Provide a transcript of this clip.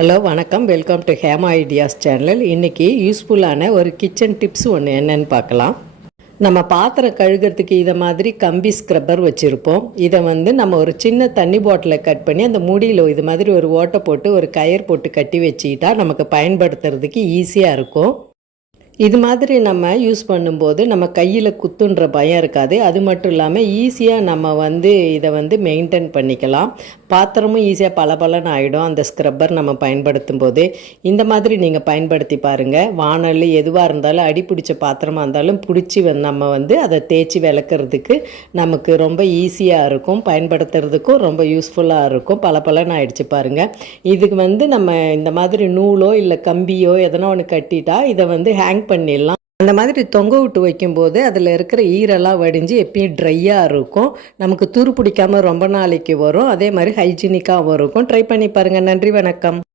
Hello வணக்கம், welcome to Hema ideas channel. இன்றைக்கி யூஸ்ஃபுல்லான ஒரு கிச்சன் டிப்ஸ் ஒன்று என்னென்னு பார்க்கலாம். நம்ம பாத்திரம் கழுகிறதுக்கு இதை மாதிரி கம்பி ஸ்க்ரப்பர் வச்சுருப்போம். இதை நம்ம ஒரு சின்ன தண்ணி பாட்டிலை கட் பண்ணி அந்த மூடியில் இது மாதிரி ஒரு ஓட்டை போட்டு ஒரு கயிறு போட்டு கட்டி வச்சுக்கிட்டா நமக்கு பயன்படுத்துறதுக்கு ஈஸியாக இருக்கும். இது மாதிரி நம்ம யூஸ் பண்ணும்போது நம்ம கையில் குத்துன்ற பயம் இருக்காது. அது மட்டும் இல்லாமல் ஈஸியாக நம்ம இதை மெயின்டைன் பண்ணிக்கலாம். பாத்திரமும் ஈஸியாக பளபளன்னு ஆகிடும் அந்த ஸ்க்ரப்பர் நம்ம பயன்படுத்தும் போது. இந்த மாதிரி நீங்கள் பயன்படுத்தி பாருங்கள். வானல் எதுவாக இருந்தாலும் அடி பிடிச்ச பாத்திரமாக இருந்தாலும் பிடிச்சி நம்ம அதை தேய்ச்சி விளக்குறதுக்கு நமக்கு ரொம்ப ஈஸியாக இருக்கும். பயன்படுத்துறதுக்கும் ரொம்ப யூஸ்ஃபுல்லாக இருக்கும். பளபளன்னு ஆகிடுச்சு பாருங்கள். இதுக்கு நம்ம இந்த மாதிரி நூலோ இல்லை கம்பியோ எதனா ஒன்று கட்டிட்டா இதை ஹேங் பண்ணிடலாம். அந்த மாதிரி தொங்க விட்டு வைக்கும்போது அதில் இருக்கிற ஈரெல்லாம் வடிஞ்சு எப்பயும் ட்ரையாக இருக்கும். நமக்கு துரு பிடிக்காமல் ரொம்ப நாளைக்கு வரும். அதே மாதிரி ஹைஜீனிக்காகவும் இருக்கும். ட்ரை பண்ணி பாருங்கள். நன்றி, வணக்கம்.